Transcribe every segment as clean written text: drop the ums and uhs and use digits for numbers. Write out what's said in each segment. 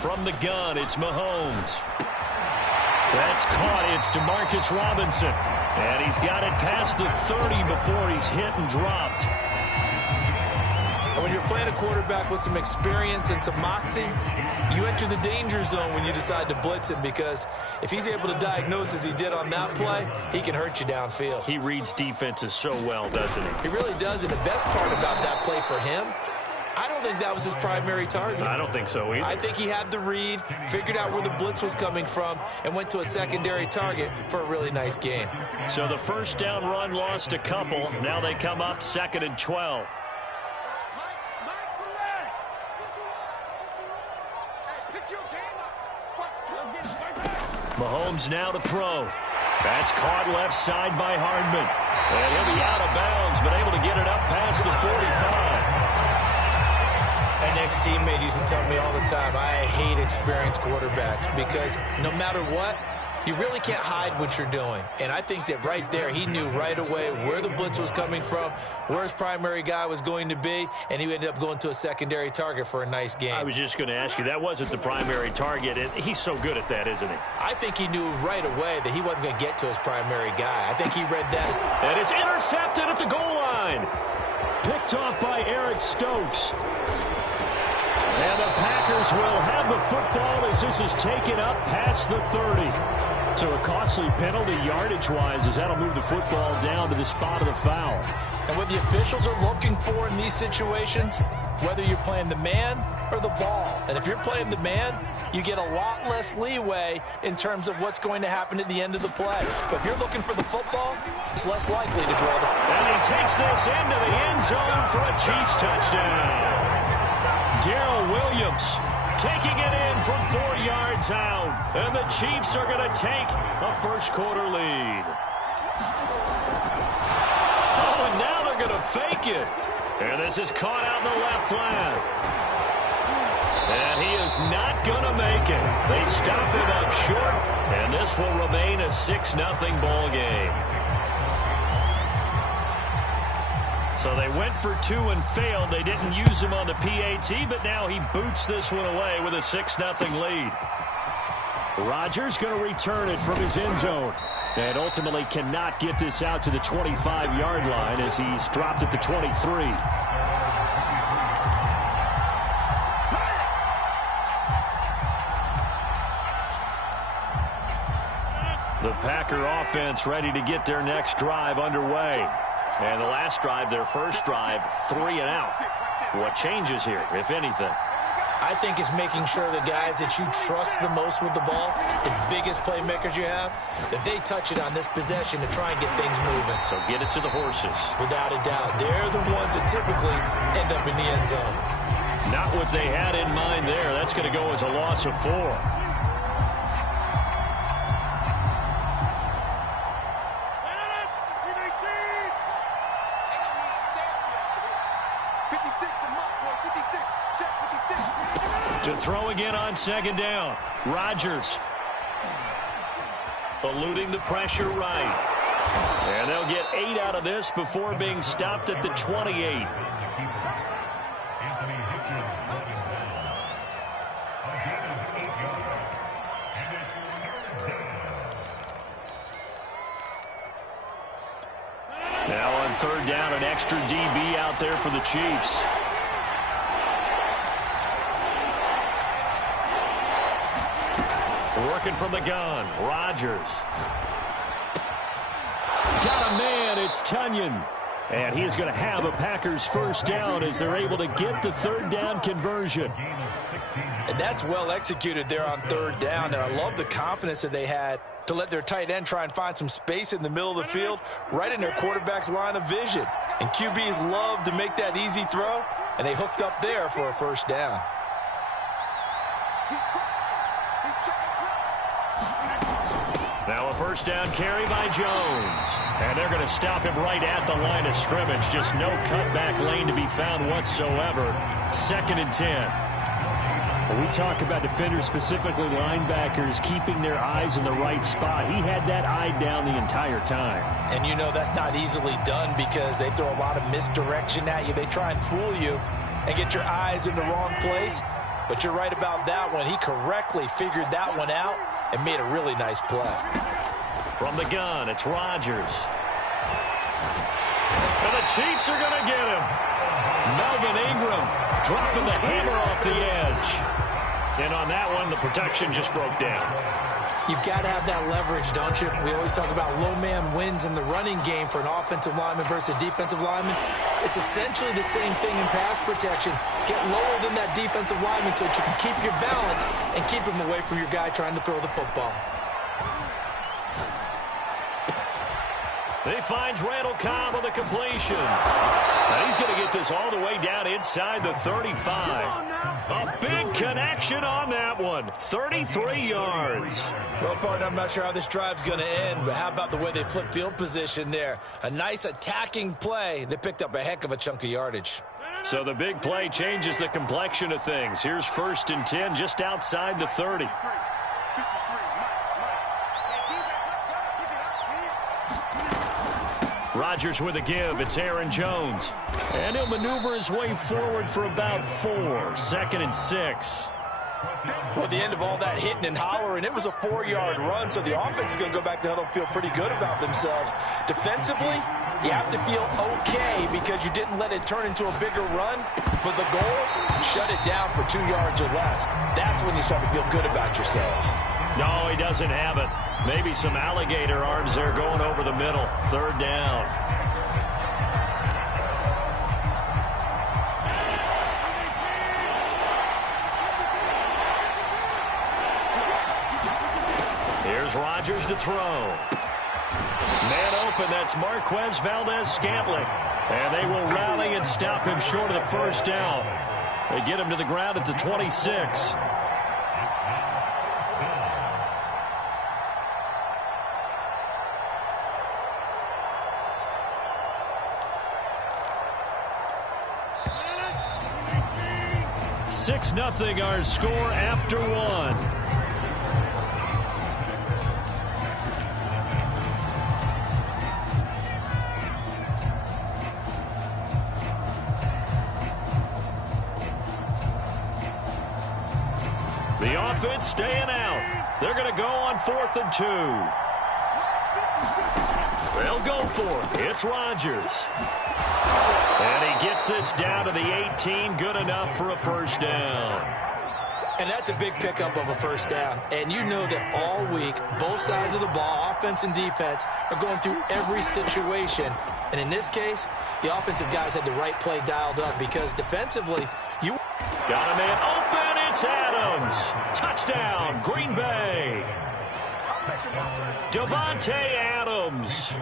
From the gun, it's Mahomes. That's caught. It's Demarcus Robinson. And he's got it past the 30 before he's hit and dropped. And when you're playing a quarterback with some experience and some moxie, you enter the danger zone when you decide to blitz him, because if he's able to diagnose as he did on that play, he can hurt you downfield. He reads defenses so well, doesn't he? He really does, and the best part about that play for him, I don't think that was his primary target. I don't think so either. I think he had the read, figured out where the blitz was coming from, and went to a secondary target for a really nice gain. So the first down run lost a couple. Now they come up 2nd and 12. Mahomes now to throw. That's caught left side by Hardman. And he'll be out of bounds, but able to get it up past the 45. An ex-teammate used to tell me all the time, I hate experienced quarterbacks, because no matter what, you really can't hide what you're doing. And I think that right there, he knew right away where the blitz was coming from, where his primary guy was going to be, and he ended up going to a secondary target for a nice game. I was just going to ask you, that wasn't the primary target. He's so good at that, isn't he? I think he knew right away that he wasn't going to get to his primary guy. I think he read that as... And it's intercepted at the goal line. Picked off by Eric Stokes. And the Packers will have the football as this is taken up past the 30. So a costly penalty yardage-wise, as that'll move the football down to the spot of the foul. And what the officials are looking for in these situations, whether you're playing the man or the ball. And if you're playing the man, you get a lot less leeway in terms of what's going to happen at the end of the play. But if you're looking for the football, it's less likely to draw the... And he takes this into the end zone for a Chiefs touchdown. Darrell Williams taking it in from 4 yards out. And the Chiefs are going to take a first-quarter lead. Oh, and now they're going to fake it. And this is caught out in the left flat. And he is not going to make it. They stop him up short, and this will remain a 6-0 ball game. So they went for 2 and failed. They didn't use him on the PAT, but now he boots this one away with a 6-0 lead. Rodgers going to return it from his end zone. And ultimately cannot get this out to the 25-yard line as he's dropped at the 23. The Packer offense ready to get their next drive underway. And the last drive, their first drive, 3 and out. What changes here, if anything? I think it's making sure the guys that you trust the most with the ball, the biggest playmakers you have, that they touch it on this possession to try and get things moving. So get it to the horses. Without a doubt. They're the ones that typically end up in the end zone. Not what they had in mind there. That's going to go as a loss of 4. To throw again on second down. Rodgers eluding the pressure right. And they'll get 8 out of this before being stopped at the 28. Now on third down, an extra DB out there for the Chiefs. Working from the gun, Rodgers. Got a man, it's Tunyon. And he is going to have a Packers first down as they're able to get the third down conversion. And that's well executed there on third down. And I love the confidence that they had to let their tight end try and find some space in the middle of the field, right in their quarterback's line of vision. And QBs love to make that easy throw, and they hooked up there for a first down. Now a first down carry by Jones. And they're going to stop him right at the line of scrimmage. Just no cutback lane to be found whatsoever. 2nd and 10. When we talk about defenders, specifically linebackers, keeping their eyes in the right spot, he had that eye down the entire time. And you know that's not easily done because they throw a lot of misdirection at you. They try and fool you and get your eyes in the wrong place. But you're right about that one. He correctly figured that one out and made a really nice play. From the gun, it's Rodgers. And the Chiefs are going to get him. Melvin Ingram dropping the hammer off the edge. And on that one, the protection just broke down. You've got to have that leverage, don't you? We always talk about low man wins in the running game for an offensive lineman versus a defensive lineman. It's essentially the same thing in pass protection. Get lower than that defensive lineman so that you can keep your balance and keep him away from your guy trying to throw the football. He finds Randall Cobb on the completion. And he's going to get this all the way down inside the 35. A big connection on that one. 33 yards. Well, partner, I'm not sure how this drive's going to end, but how about the way they flip field position there? A nice attacking play. They picked up a heck of a chunk of yardage. So the big play changes the complexion of things. Here's 1st and 10 just outside the 30. Rodgers with a give. It's Aaron Jones. And he'll maneuver his way forward for about 4. 2nd and 6. Well, at the end of all that hitting and hollering, it was a 4-yard run, so the offense is going to go back to huddle and feel pretty good about themselves. Defensively, you have to feel okay because you didn't let it turn into a bigger run, but the goal, shut it down for 2 yards or less. That's when you start to feel good about yourselves. No, he doesn't have it. Maybe some alligator arms there going over the middle. 3rd down. Here's Rodgers to throw. Man open, that's Marquez Valdes-Scantling. And they will rally and stop him short of the 1st down. They get him to the ground at the 26. Nothing our score after 1. The offense staying out. They're going to go on 4th and 2. They'll go for it. It's Rodgers. And he gets this down to the 18. Good enough for a 1st down. And that's a big pickup of a 1st down. And you know that all week, both sides of the ball, offense and defense, are going through every situation. And in this case, the offensive guys had the right play dialed up because defensively, you got a man open. It's Adams. Touchdown, Green Bay. Davante Adams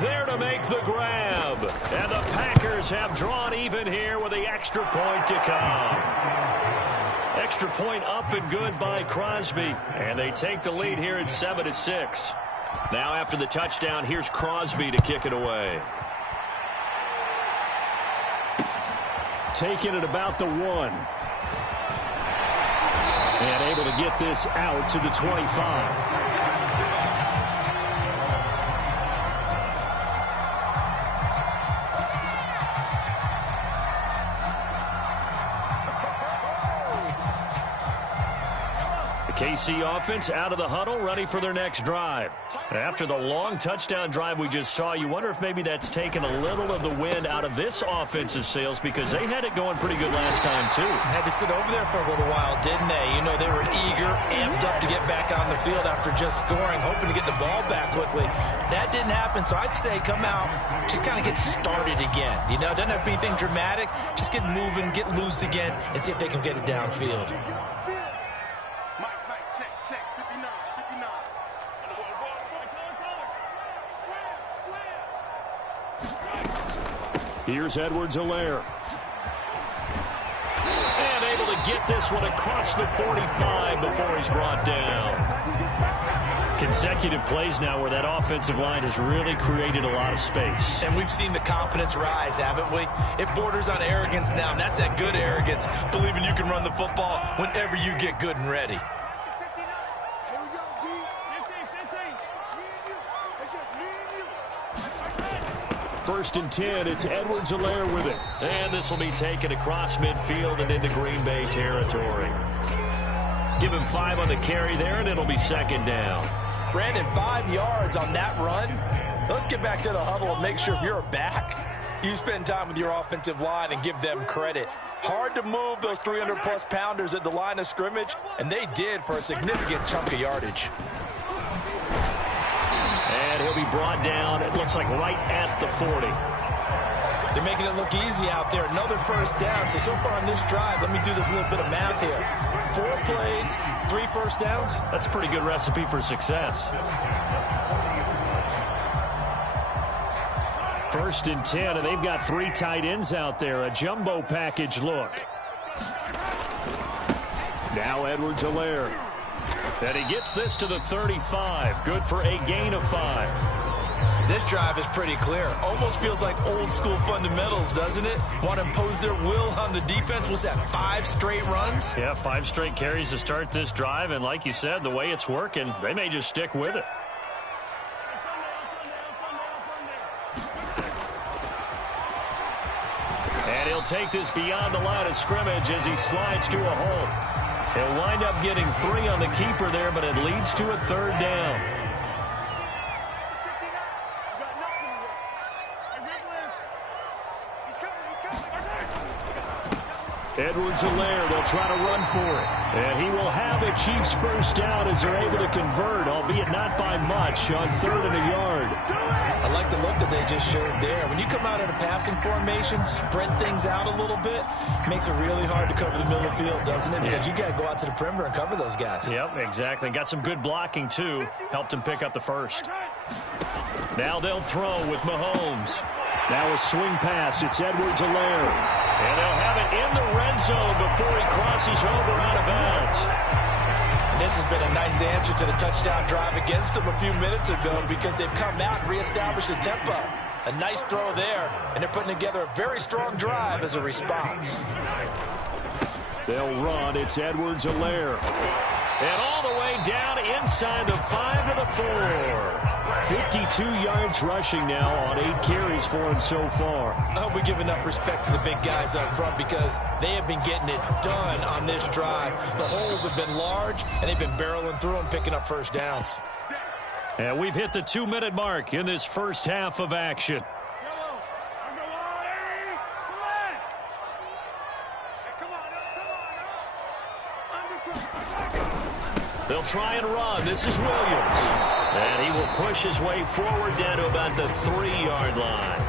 there to make the grab. And the Packers have drawn even here with the extra point to come. Extra point up and good by Crosby. And they take the lead here at 7-6. Now after the touchdown, here's Crosby to kick it away. Taking it about the 1. And able to get this out to the 25. KC offense out of the huddle, ready for their next drive. After the long touchdown drive we just saw, you wonder if maybe that's taken a little of the wind out of this offensive sails because they had it going pretty good last time, too. Had to sit over there for a little while, didn't they? You know, they were eager, amped up to get back on the field after just scoring, hoping to get the ball back quickly. That didn't happen, so I'd say come out, just kind of get started again. You know, it doesn't have to be anything dramatic. Just get moving, get loose again, and see if they can get it downfield. Here's Edwards-Helaire. And able to get this one across the 45 before he's brought down. Consecutive plays now where that offensive line has really created a lot of space. And we've seen the confidence rise, haven't we? It borders on arrogance now, and that's that good arrogance, believing you can run the football whenever you get good and ready. 1st and 10. It's Edwards-Helaire with it. And this will be taken across midfield and into Green Bay territory. Give him 5 on the carry there, and it'll be 2nd down. Brandon, 5 yards on that run. Let's get back to the huddle and make sure if you're a back, you spend time with your offensive line and give them credit. Hard to move those 300-plus pounders at the line of scrimmage, and they did for a significant chunk of yardage. And he'll be brought down, it looks like right at the 40. They're making it look easy out there. Another 1st down. So far on this drive, let me do this little bit of math here. 4 plays, 3 1st downs. That's a pretty good recipe for success. 1st and 10, and they've got 3 tight ends out there. A jumbo package look. Now Edwards-Helaire. And he gets this to the 35. Good for a gain of 5. This drive is pretty clear. Almost feels like old school fundamentals, doesn't it? Want to impose their will on the defense. Was that 5 straight runs? Yeah, 5 straight carries to start this drive. And like you said, the way it's working, they may just stick with it. And he'll take this beyond the line of scrimmage as he slides to a hole. He'll wind up getting 3 on the keeper there, but it leads to a 3rd down. Edwards-Helaire, they'll try to run for it. And he will have a Chiefs 1st down as they're able to convert, albeit not by much, on 3rd and a yard. I like the look that they just showed there. When you come out in a passing formation, spread things out a little bit, makes it really hard to cover the middle of the field, doesn't it? Because you got to go out to the perimeter and cover those guys. Yep, exactly. Got some good blocking, too. Helped him pick up the 1st. Now they'll throw with Mahomes. Now a swing pass. It's Edwards-Helaire. And they'll have it in the red zone before he crosses over out of bounds. And this has been a nice answer to the touchdown drive against them a few minutes ago because they've come out and reestablished the tempo. A nice throw there, and they're putting together a very strong drive as a response. They'll run. It's Edwards-Helaire. And all the way down inside the 5 to the 4. 52 yards rushing now on 8 carries for him so far. I hope we give enough respect to the big guys up front because they have been getting it done on this drive. The holes have been large, and they've been barreling through them, picking up 1st downs. And we've hit the 2-minute mark in this 1st half of action. They'll try and run. This is Williams. And he will push his way forward down to about the 3-yard line.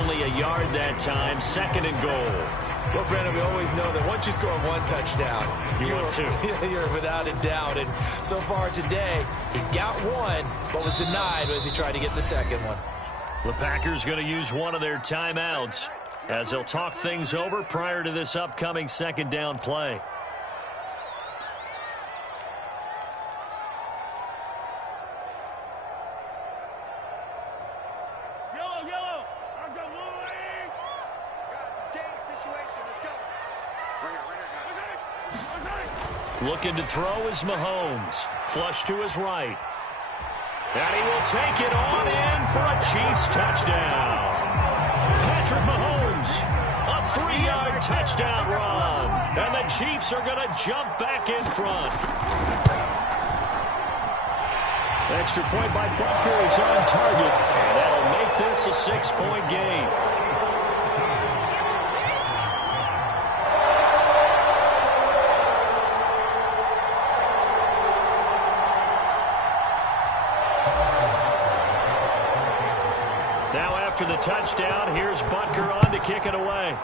Only a yard that time, 2nd and goal. Well, Brandon, we always know that once you score 1 touchdown, you're without a doubt. And so far today, he's got 1, but was denied as he tried to get the 2nd one. The Packers going to use one of their timeouts as they'll talk things over prior to this upcoming 2nd down play. Looking to throw is Mahomes. Flush to his right. And he will take it on in for a Chiefs touchdown. Patrick Mahomes, a 3-yard touchdown run. And the Chiefs are going to jump back in front. Extra point by Butker is on target. And that'll make this a 6-point game. After the touchdown, here's Butker on to kick it away.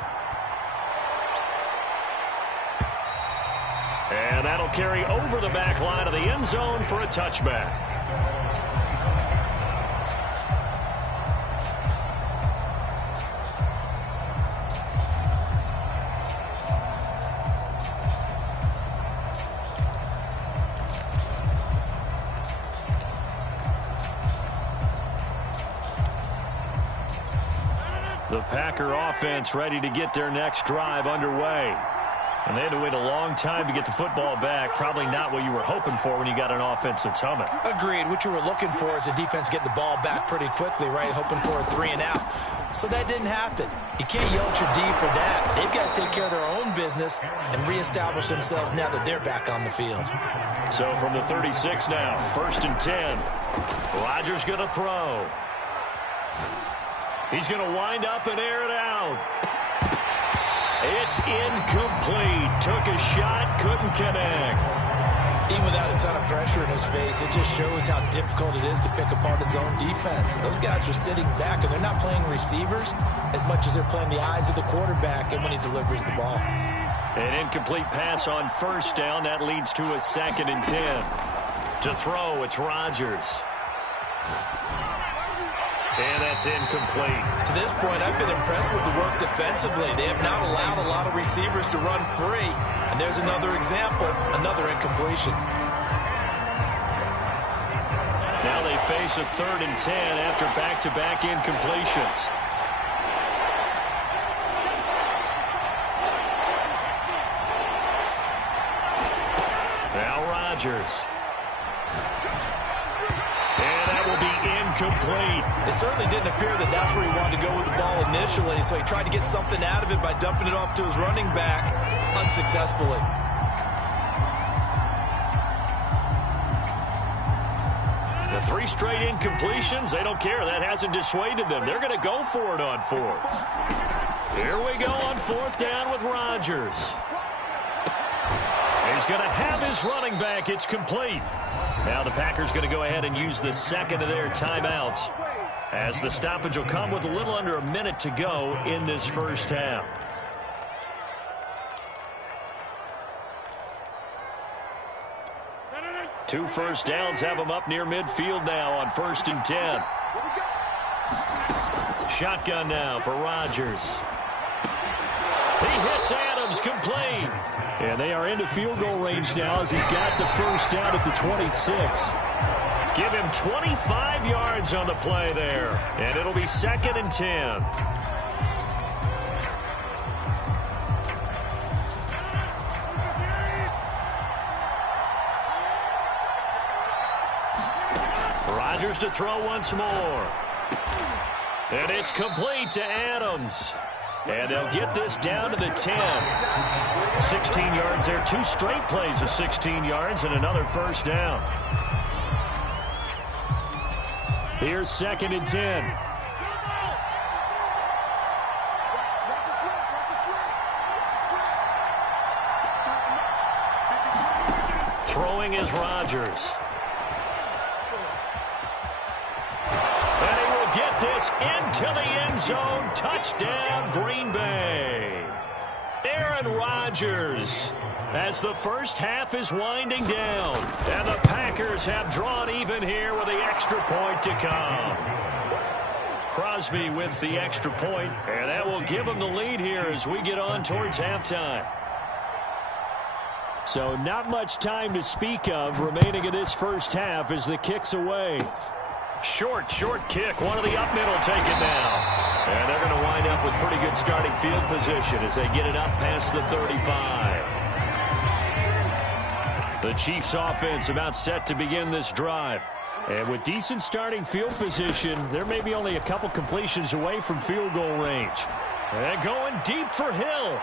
And that'll carry over the back line of the end zone for a touchback. The Packer offense ready to get their next drive underway. And they had to wait a long time to get the football back. Probably not what you were hoping for when you got an offense that's humming. Agreed. What you were looking for is the defense getting the ball back pretty quickly, right? Hoping for a 3 and out. So that didn't happen. You can't yell at your D for that. They've got to take care of their own business and reestablish themselves now that they're back on the field. So from the 36 now, 1st and 10. Rodgers going to throw. He's going to wind up and air it out. It's incomplete. Took a shot, couldn't connect. Even without a ton of pressure in his face, it just shows how difficult it is to pick apart his own defense. Those guys are sitting back, and they're not playing receivers as much as they're playing the eyes of the quarterback and when he delivers the ball. An incomplete pass on 1st down. That leads to a 2nd and 10. To throw, it's Rodgers. And that's incomplete. To this point, I've been impressed with the work defensively. They have not allowed a lot of receivers to run free. And there's another example, another incompletion. Now they face a 3rd and 10 after back-to-back incompletions. Now Rodgers. Incomplete. It certainly didn't appear that that's where he wanted to go with the ball initially, so he tried to get something out of it by dumping it off to his running back unsuccessfully. The 3 straight incompletions, they don't care. That hasn't dissuaded them. They're going to go for it on 4th. Here we go on 4th down with Rodgers. He's going to have his running back. It's complete. Now the Packers going to go ahead and use the 2nd of their timeouts, as the stoppage will come with a little under a minute to go in this 1st half. Two 1st downs have them up near midfield now on 1st and 10. Shotgun now for Rodgers. He hits Adams, complete. And they are into field goal range now as he's got the 1st down at the 26. Give him 25 yards on the play there. And it'll be 2nd and 10. Rodgers to throw once more. And it's complete to Adams. And they'll get this down to the 10. 16 yards there. 2 straight plays of 16 yards and another 1st down. Here's 2nd and 10. Throwing is Rodgers. And he will get this into the end zone. Touchdown, Green Bay. Aaron Rodgers, as the 1st half is winding down. And the Packers have drawn even here with the extra point to come. Crosby with the extra point, and that will give them the lead here as we get on towards halftime. So not much time to speak of remaining in this 1st half as the kick's away. Short kick. One of the up middle taken now. And they're going to wind up with pretty good starting field position as they get it up past the 35. The Chiefs offense about set to begin this drive. And with decent starting field position, there may be only a couple completions away from field goal range. And going deep for Hill.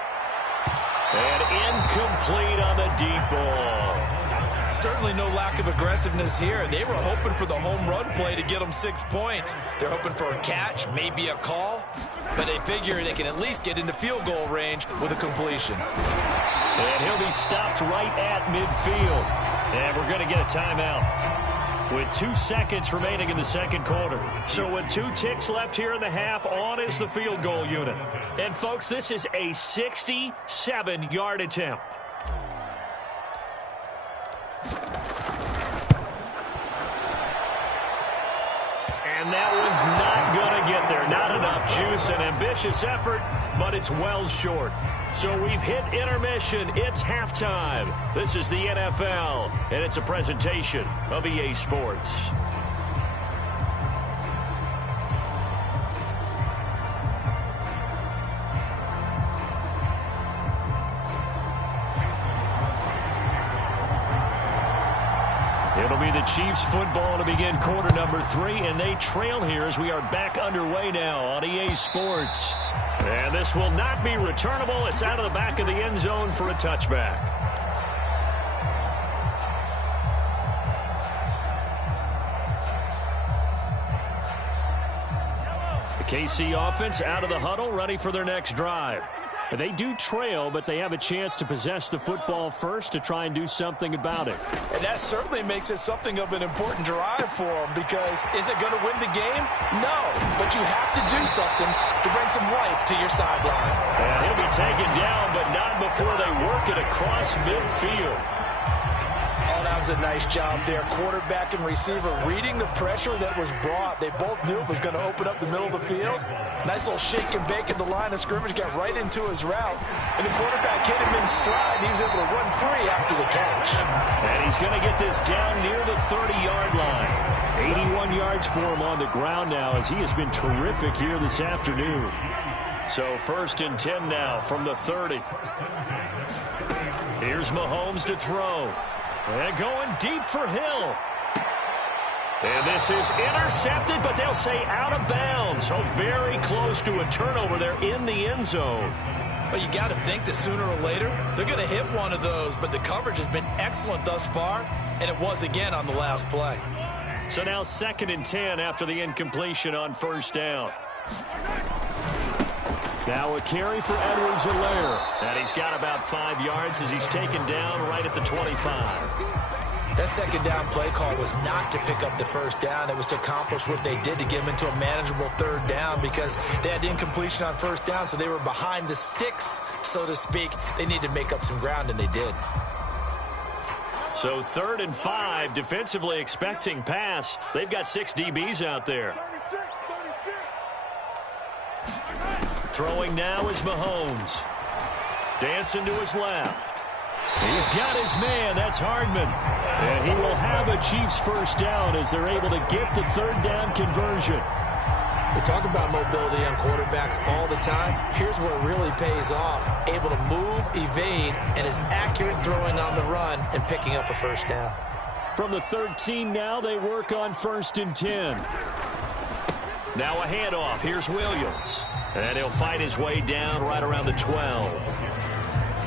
And incomplete on the deep ball. Certainly no lack of aggressiveness here. They were hoping for the home run play to get them 6 points. They're hoping for a catch, maybe a call, but they figure they can at least get into field goal range with a completion. And he'll be stopped right at midfield. And we're going to get a timeout with 2 seconds remaining in the 2nd quarter. So with 2 ticks left here in the half, on is the field goal unit. And folks, this is a 67-yard attempt. And that one's not going to get there. Not enough juice. An ambitious effort, but it's well short. So we've hit intermission. It's halftime. This is the NFL, and it's a presentation of EA Sports. It'll be the Chiefs football to begin quarter number 3, and they trail here as we are back underway now on EA Sports. And this will not be returnable. It's out of the back of the end zone for a touchback. The KC offense out of the huddle, ready for their next drive. They do trail, but they have a chance to possess the football first to try and do something about it. And that certainly makes it something of an important drive for them, because is it going to win the game? No, but you have to do something to bring some life to your sideline. And he'll be taken down, but not before they work it across midfield. Oh, that was a nice job there. Quarterback and receiver reading the pressure that was brought. They both knew it was going to open up the middle of the field. Nice little shake and bake at the line of scrimmage, got right into his route. And the quarterback hit him in stride. He was able to run free after the catch. And he's going to get this down near the 30-yard line. 81 yards for him on the ground now, as he has been terrific here this afternoon. So 1st and 10 now from the 30. Here's Mahomes to throw. And going deep for Hill. And this is intercepted, but they'll say out of bounds. So very close to a turnover there in the end zone. Well, you got to think that sooner or later they're going to hit one of those, but the coverage has been excellent thus far, and it was again on the last play. So now 2nd and 10 after the incompletion on 1st down. Now a carry for Edwards-Helaire. And he's got about 5 yards as he's taken down right at the 25. That 2nd down play call was not to pick up the 1st down. It was to accomplish what they did, to get them into a manageable 3rd down, because they had incompletion on 1st down, so they were behind the sticks, so to speak. They needed to make up some ground, and they did. So 3rd and 5, defensively expecting pass. They've got 6 DBs out there. Throwing now is Mahomes. Dancing to his left. He's got his man. That's Hardman. And he will have a Chiefs 1st down as they're able to get the 3rd down conversion. They talk about mobility on quarterbacks all the time. Here's where it really pays off. Able to move, evade, and is accurate throwing on the run and picking up a 1st down. From the 13 now, they work on 1st and 10. Now a handoff. Here's Williams. And he'll fight his way down right around the 12.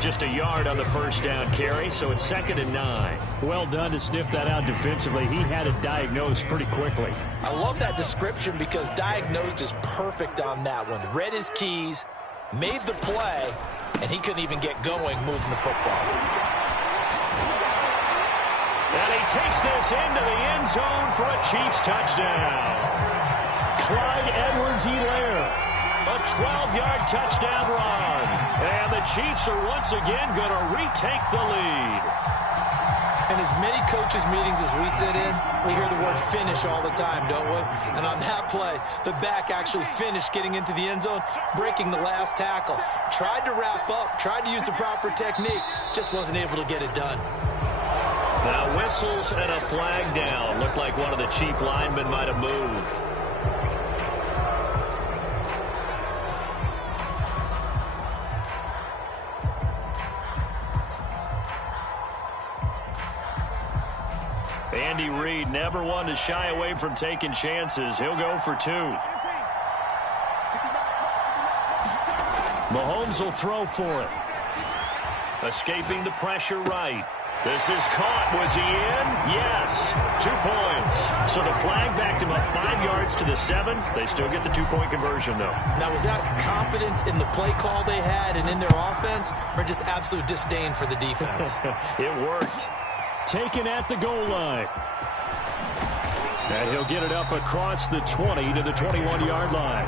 Just a yard on the 1st down carry, so it's 2nd and 9. Well done to sniff that out defensively. He had it diagnosed pretty quickly. I love that description, because diagnosed is perfect on that one. Read his keys, made the play, and he couldn't even get going moving the football. And he takes this into the end zone for a Chiefs touchdown. Clyde Edwards-Helaire. A 12-yard touchdown run. And the Chiefs are once again going to retake the lead. In as many coaches' meetings as we sit in, we hear the word finish all the time, don't we? And on that play, the back actually finished getting into the end zone, breaking the last tackle. Tried to wrap up, tried to use the proper technique, just wasn't able to get it done. Now whistles and a flag down. Looked like one of the Chief linemen might have moved. Andy Reid, never one to shy away from taking chances. He'll go for 2. Mahomes will throw for it. Escaping the pressure right. This is caught. Was he in? Yes. 2 points. So the flag backed him up 5 yards to the 7. They still get the 2-point conversion, though. Now, was that confidence in the play call they had and in their offense, or just absolute disdain for the defense? It worked. Taken at the goal line. And he'll get it up across the 20 to the 21-yard line.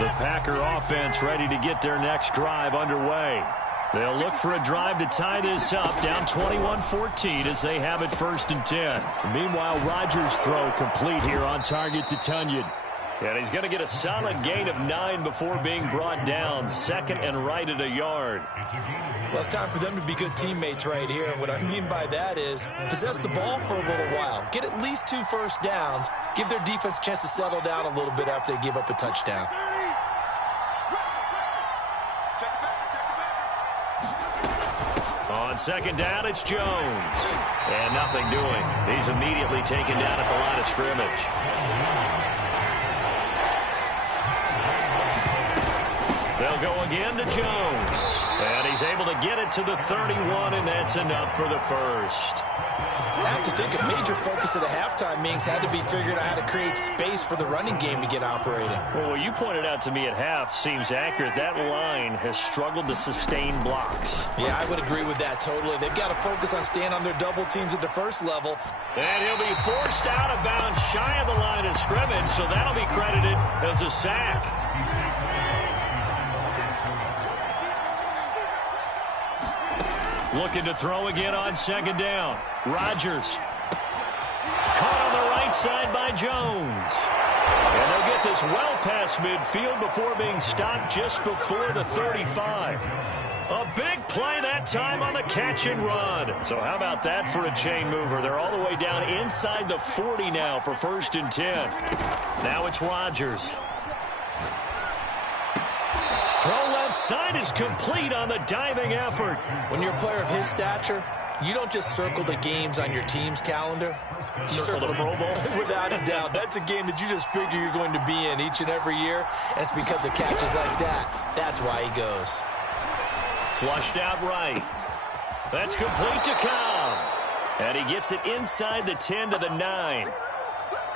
The Packer offense ready to get their next drive underway. They'll look for a drive to tie this up, down 21-14 as they have it 1st and 10. Meanwhile, Rodgers' throw complete here on target to Tunyon. And he's going to get a solid gain of 9 before being brought down. 2nd and right at a yard. Well, it's time for them to be good teammates right here. And what I mean by that is possess the ball for a little while. Get at least 2 first downs. Give their defense a chance to settle down a little bit after they give up a touchdown. On 2nd down, it's Jones. And nothing doing. He's immediately taken down at the line of scrimmage. They'll go again to Jones. And he's able to get it to the 31, and that's enough for the first. I have to think a major focus of the halftime meetings had to be figuring out how to create space for the running game to get operating. Well, what you pointed out to me at half seems accurate. That line has struggled to sustain blocks. Yeah, I would agree with that totally. They've got to focus on staying on their double teams at the first level. And he'll be forced out of bounds shy of the line of scrimmage, so that'll be credited as a sack. Looking to throw again on 2nd down. Rodgers. Caught on the right side by Jones. And they'll get this well past midfield before being stopped just before the 35. A big play that time on the catch and run. So how about that for a chain mover? They're all the way down inside the 40 now for 1st and 10. Now it's Rodgers. Throw left side is complete on the diving effort. When you're a player of his stature, you don't just circle the games on your team's calendar. You circle the Pro Bowl? Without a doubt. That's a game that you just figure you're going to be in each and every year. And it's because of catches like that. That's why he goes. Flushed out right. That's complete to Cobb. And he gets it inside the 10 to the 9.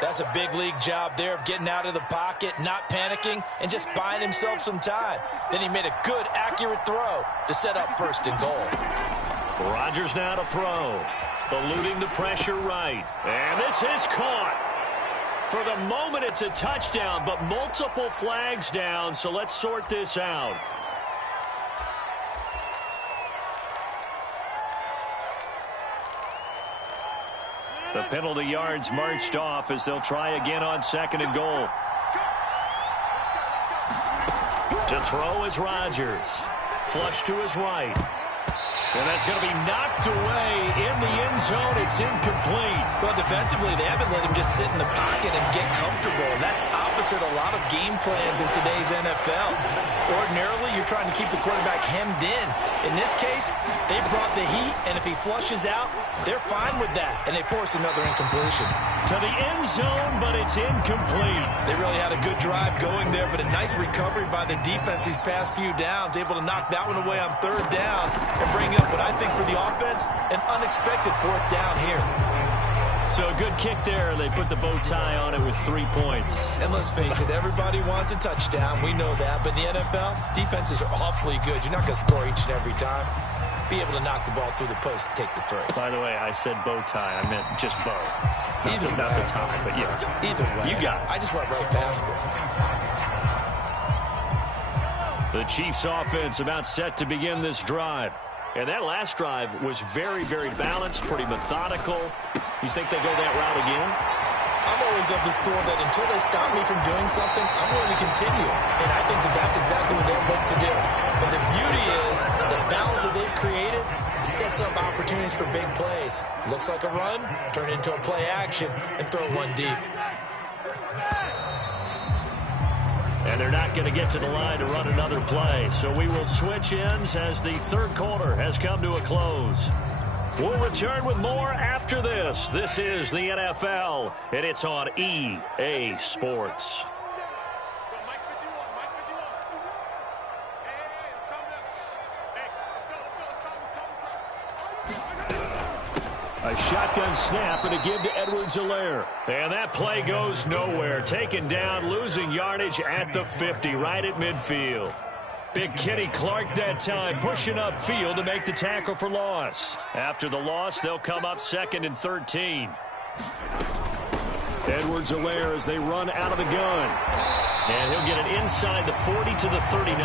That's a big league job there of getting out of the pocket, not panicking, and just buying himself some time. Then he made a good, accurate throw to set up 1st and goal. Rodgers now to throw. Eluding the pressure right. And this is caught. For the moment, it's a touchdown, but multiple flags down, so let's sort this out. The penalty yards marched off as they'll try again on 2nd and goal. To throw is Rodgers. Flush to his right. And that's going to be knocked away in the end zone. It's incomplete. Well, defensively, they haven't let him just sit in the pocket and get comfortable. And that's opposite a lot of game plans in today's NFL. Ordinarily, you're trying to keep the quarterback hemmed in. In this case, they brought the heat, and if he flushes out, they're fine with that. And they force another incompletion. To the end zone, but it's incomplete. They really had a good drive going there, but a nice recovery by the defense these past few downs, able to knock that one away on 3rd down and bring up what I think for the offense, an unexpected 4th down here. So a good kick there. They put the bow tie on it with 3 points. And let's face it, everybody wants a touchdown. We know that. But in the NFL, defenses are awfully good. You're not going to score each and every time. Be able to knock the ball through the post and take the throw. By the way, I said bow tie. I meant just bow. Not the tie, but yeah. Either way. You got it. I just went right past it. The Chiefs offense about set to begin this drive. And that last drive was very, very balanced, pretty methodical. You think they go that route again? I'm always of the school that until they stop me from doing something, I'm going to continue. And I think that that's exactly what they'll look to do. But the beauty is the balance that they've created sets up opportunities for big plays. Looks like a run, turn it into a play action, and throw one deep. And they're not going to get to the line to run another play. So we will switch ends as the 3rd quarter has come to a close. We'll return with more after this. This is the NFL, and it's on EA Sports. A shotgun snap and a give to Edwards-Helaire. And that play goes nowhere. Taken down, losing yardage at the 50, right at midfield. Big Kenny Clark that time, pushing upfield to make the tackle for loss. After the loss, they'll come up 2nd and 13. Edwards-Helaire as they run out of the gun. And he'll get it inside the 40 to the 39.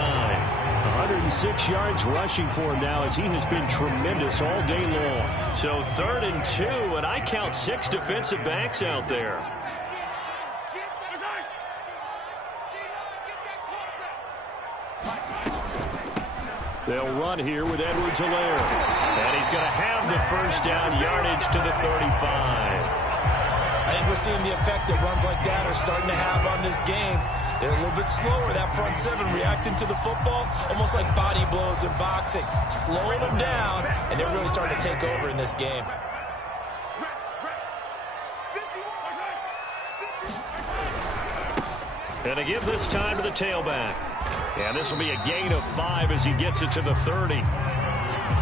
106 yards rushing for him now as he has been tremendous all day long. So 3rd and 2, and I count 6 defensive backs out there. They'll run here with Edwards-Helaire. And he's going to have the first down, yardage to the 35. I think we're seeing the effect that runs like that are starting to have on this game. They're a little bit slower, that front seven, reacting to the football, almost like body blows in boxing, slowing them down, and they're really starting to take over in this game. And to give this time to the tailback. And this will be a gain of 5 as he gets it to the 30.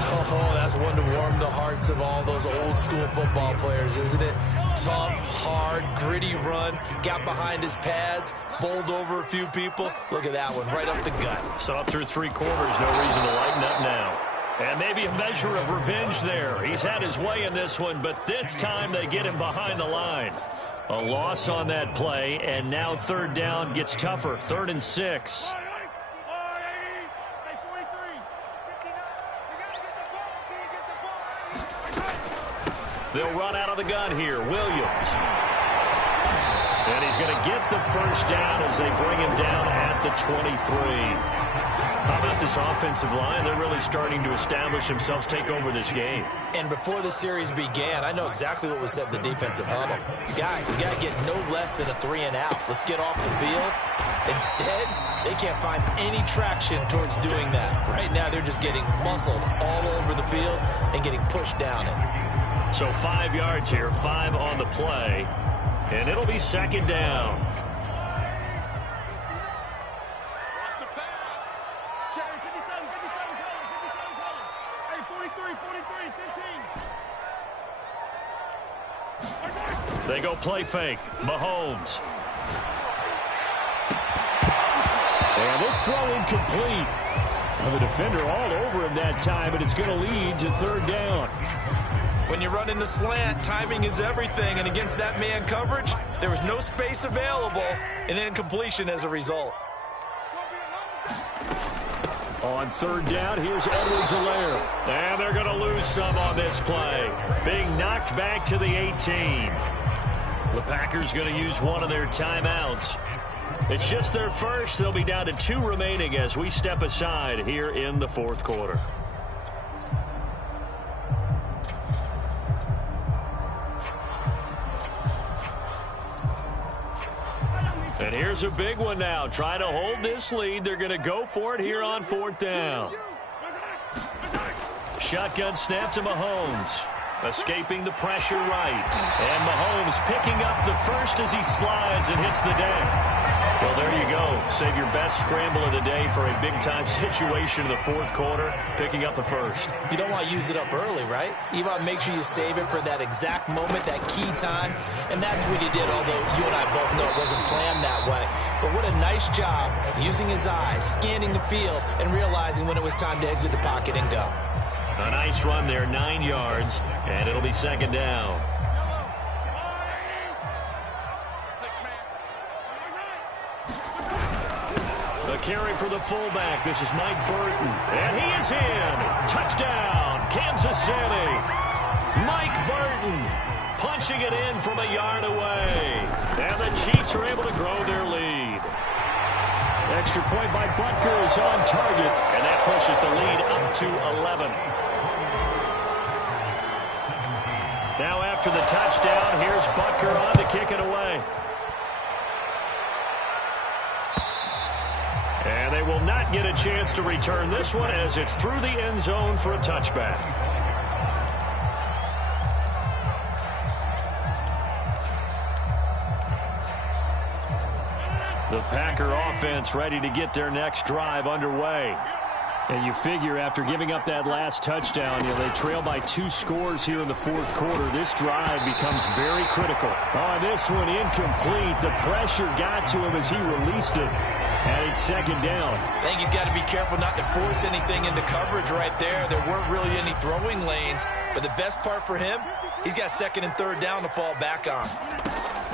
Oh, that's one to warm the hearts of all those old school football players, isn't it? Tough, hard, gritty run, got behind his pads, bowled over a few people. Look at that one, right up the gut. So up through 3 quarters, no reason to lighten up now. And maybe a measure of revenge there. He's had his way in this one, but this time they get him behind the line. A loss on that play, and now third down gets tougher. 3rd and 6. They'll run out of the gun here. Williams. And he's going to get the first down as they bring him down at the 23. How about this offensive line? They're really starting to establish themselves, take over this game. And before the series began, I know exactly what was said in the defensive huddle. Guys, we got to get no less than a 3 and out. Let's get off the field. Instead, they can't find any traction towards doing that. Right now, they're just getting muscled all over the field and getting pushed down it. So 5 yards here, 5 on the play, and it'll be 2nd down. Watch the pass. Cherry, 57, 57 colors, 57 colors. Hey, 43, 43, 15. They go play fake. Mahomes. And this throw incomplete. Well, the defender all over him that time, but it's going to lead to 3rd down. When you run in the slant, timing is everything, and against that man coverage, there was no space available, and incompletion as a result. On 3rd down, here's Edwards-Helaire. And they're going to lose some on this play. Being knocked back to the 18. The Packers going to use one of their timeouts. It's just their first. They'll be down to 2 remaining as we step aside here in the 4th quarter. And here's a big one now. Trying to hold this lead. They're going to go for it here on 4th down. Shotgun snap to Mahomes. Escaping the pressure right. And Mahomes picking up the first as he slides and hits the deck. Well, there you go. Save your best scramble of the day for a big-time situation in the 4th quarter, picking up the first. You don't want to use it up early, right? You want to make sure you save it for that exact moment, that key time, and that's what he did, although you and I both know it wasn't planned that way. But what a nice job using his eyes, scanning the field, and realizing when it was time to exit the pocket and go. A nice run there, 9 yards, and it'll be 2nd down. The carry for the fullback. This is Mike Burton. And he is in. Touchdown, Kansas City. Mike Burton punching it in from a yard away. And the Chiefs are able to grow their lead. Extra point by Butker is on target. And that pushes the lead up to 11. Now after the touchdown, here's Butker on to kick it away. And they will not get a chance to return this one as it's through the end zone for a touchback. The Packer offense ready to get their next drive underway. And you figure after giving up that last touchdown, they trail by 2 scores here in the 4th quarter. This drive becomes very critical. Oh, this one incomplete. The pressure got to him as he released it. And it's 2nd down. I think he's got to be careful not to force anything into coverage right there. There weren't really any throwing lanes. But the best part for him, he's got 2nd and 3rd down to fall back on.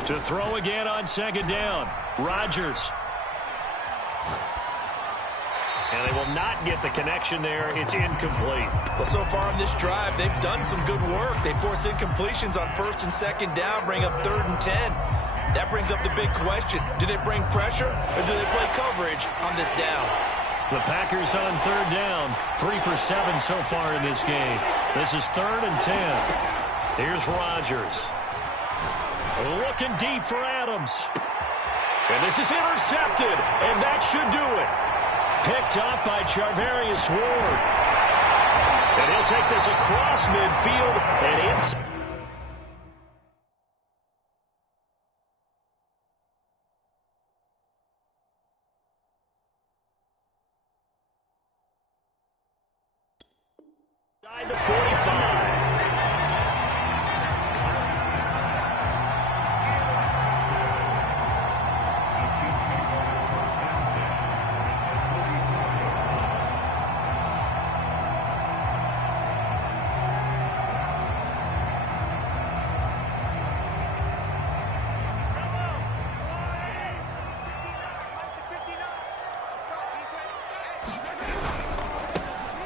To throw again on 2nd down, Rodgers. And they will not get the connection there. It's incomplete. Well, so far on this drive, they've done some good work. They force incompletions on 1st and 2nd down, bring up 3rd and 10. That brings up the big question. Do they bring pressure or do they play coverage on this down? The Packers on third down. 3 for 7 so far in this game. This is 3rd and 10. Here's Rodgers. Looking deep for Adams. And this is intercepted. And that should do it. Picked up by Charvarius Ward. And he'll take this across midfield and inside. The 45.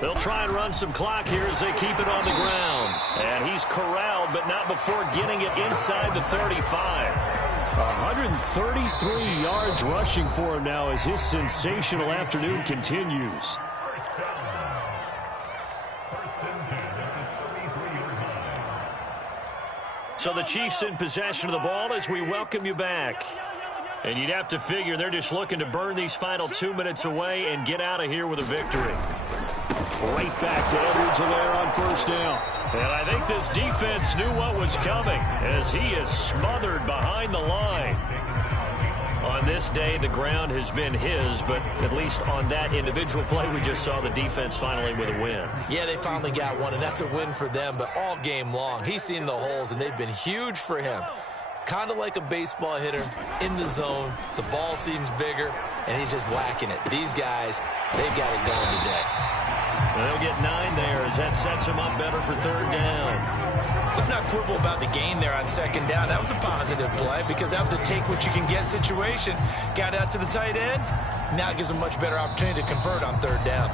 They'll try and run some clock here as they keep it on the ground. And he's corralled, but not before getting it inside the 35. 133 yards rushing for him now as his sensational afternoon continues. So the Chiefs in possession of the ball as we welcome you back. And you'd have to figure they're just looking to burn these final 2 minutes away and get out of here with a victory. Right back to Edwards-Helaire on first down. And I think this defense knew what was coming as he is smothered behind the line. On this day, the ground has been his, but at least on that individual play, we just saw the defense finally with a win. Yeah, they finally got one, and that's a win for them, but all game long, he's seen the holes, and they've been huge for him. Kind of like a baseball hitter in the zone. The ball seems bigger, and he's just whacking it. These guys, they've got it going today. They'll get 9 there as that sets them up better for third down. Let's not quibble about the gain there on second down. That was a positive play because that was a take-what-you-can-get situation. Got out to the tight end. Now it gives them a much better opportunity to convert on third down.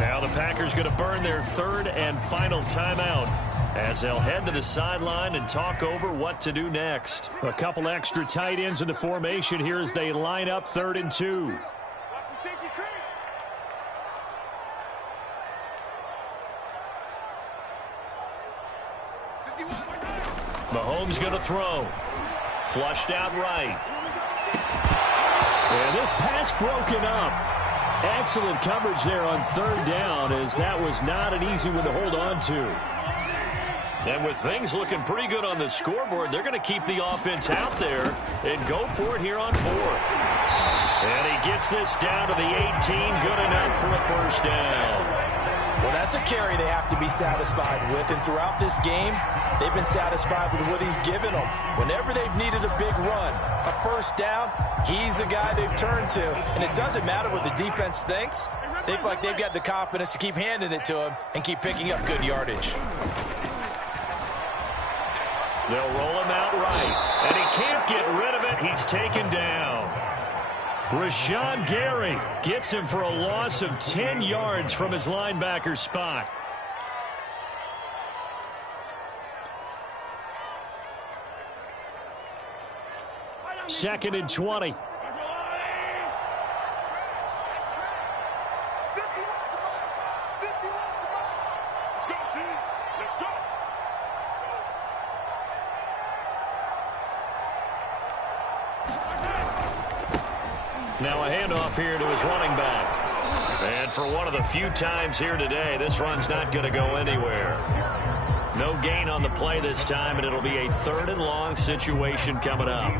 Now the Packers going to burn their third and final timeout as they'll head to the sideline and talk over what to do next. A couple extra tight ends in the formation here as they line up 3rd and 2. Mahomes going to throw. Flushed out right. And this pass broken up. Excellent coverage there on third down as that was not an easy one to hold on to. And with things looking pretty good on the scoreboard, they're going to keep the offense out there and go for it here on 4th. And he gets this down to the 18. Good enough for a first down. Well, that's a carry they have to be satisfied with, and throughout this game, they've been satisfied with what he's given them. Whenever they've needed a big run, a first down, he's the guy they've turned to. And it doesn't matter what the defense thinks. They feel like they've got the confidence to keep handing it to him and keep picking up good yardage. They'll roll him out right, and he can't get rid of it. He's taken down. Rashawn Gary gets him for a loss of 10 yards from his linebacker spot. Second and 20. Now a handoff here to his running back. And for one of the few times here today, this run's not going to go anywhere. No gain on the play this time, and it'll be a 3rd and long situation coming up.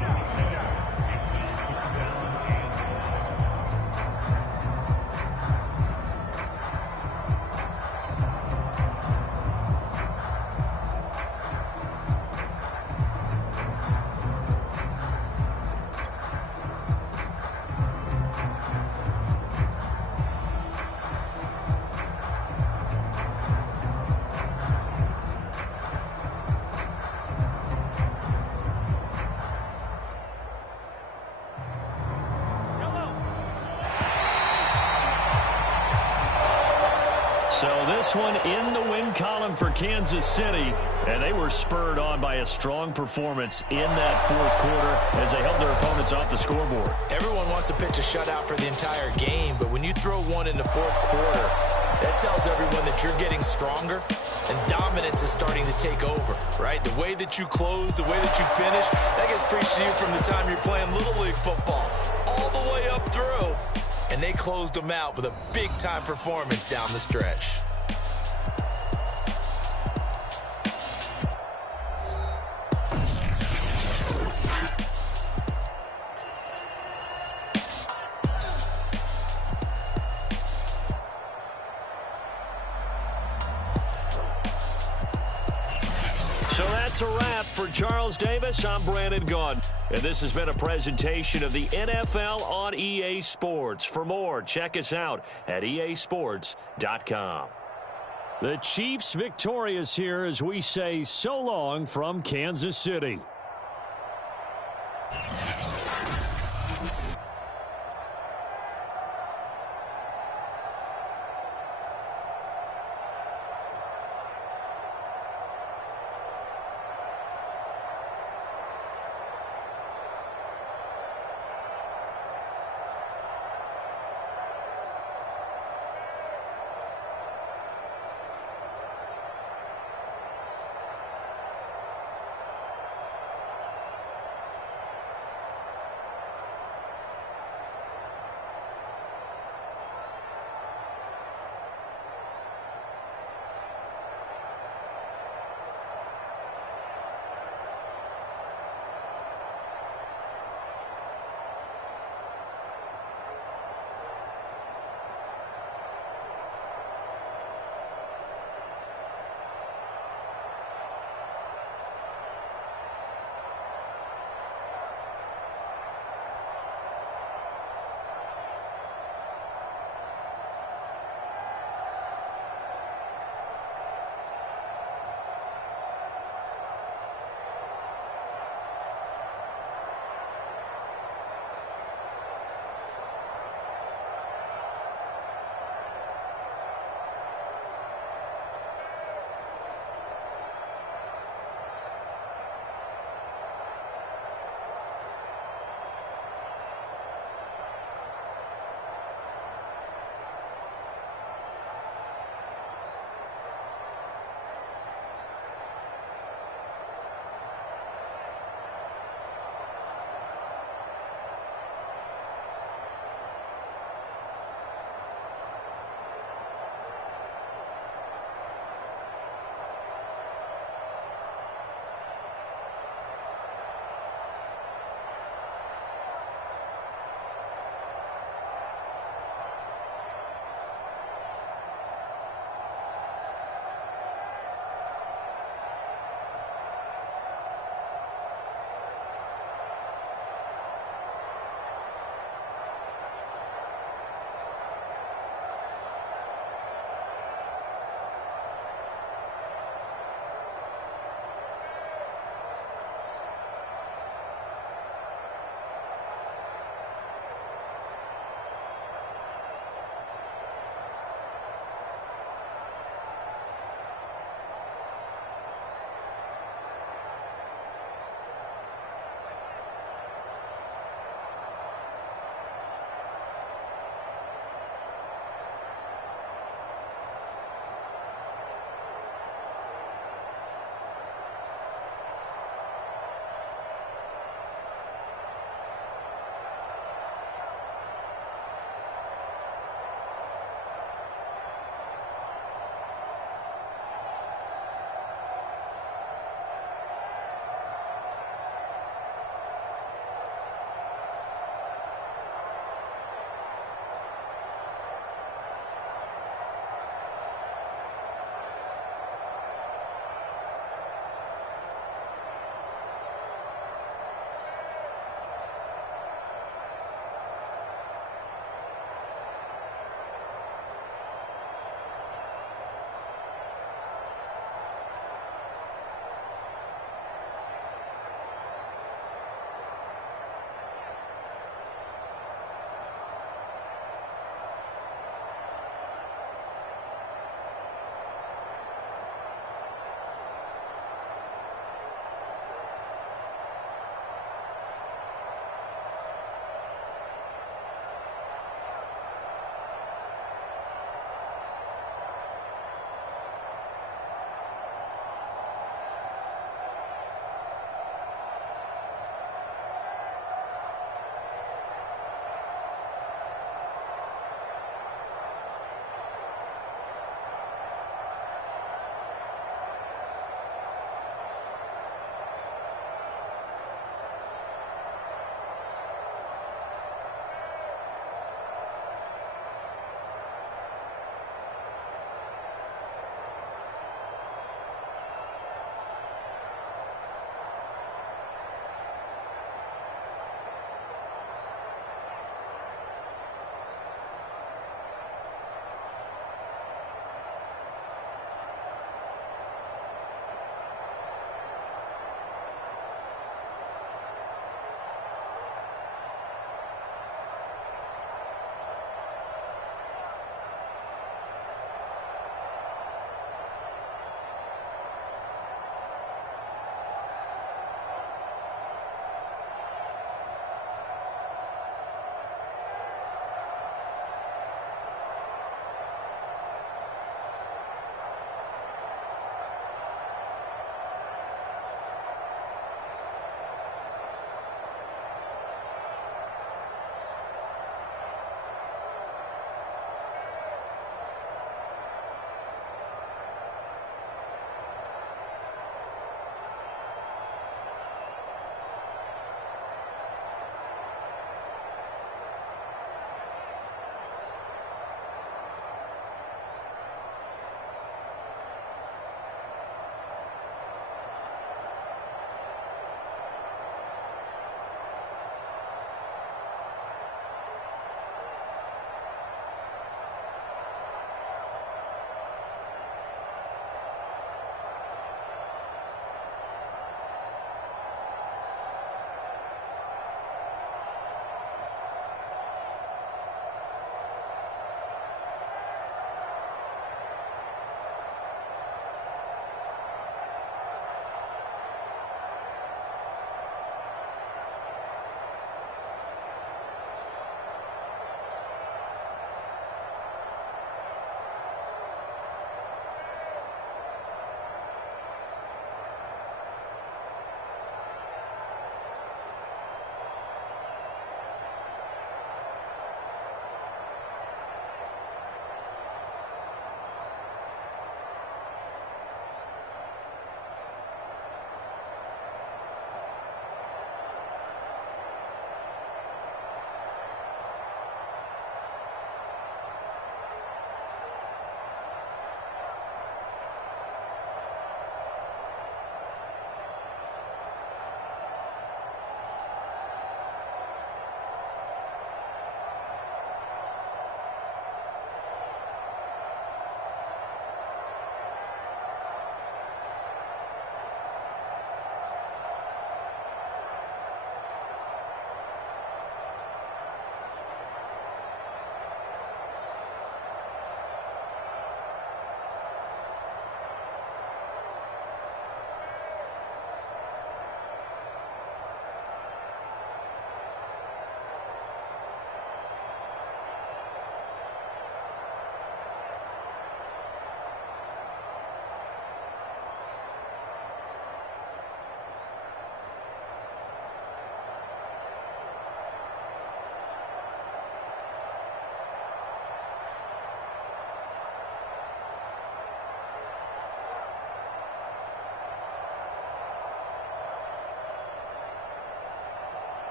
this one in the win column for Kansas City, and they were spurred on by a strong performance in that fourth quarter as they held their opponents off the scoreboard. Everyone wants to pitch a shutout for the entire game, but when you throw one in the fourth quarter, that tells everyone that you're getting stronger and dominance is starting to take over, right? The way that you close, the way that you finish, that gets preached to you from the time you're playing Little League football all the way up through. And they closed them out with a big-time performance down the stretch. So that's a wrap for Charles Davis. I'm Brandon Gaudin. And this has been a presentation of the NFL on EA Sports. For more, check us out at easports.com. The Chiefs victorious here as we say so long from Kansas City.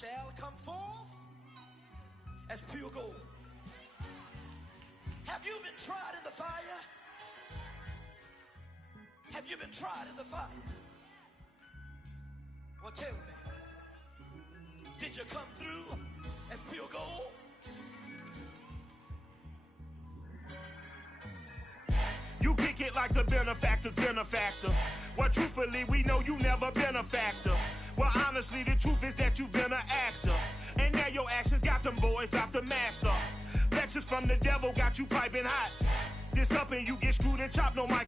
shall come forth as pure gold. Have you been tried in the fire? Have you been tried in the fire? Well, tell me, did you come through as pure gold? You kick it like the benefactor's benefactor. Well, truthfully, we know you never been a factor. Well, honestly, the truth is that you've been an actor. And now your actions got them boys about to mass up. Lectures from the devil got you piping hot. This up and you get screwed and chopped, no mic.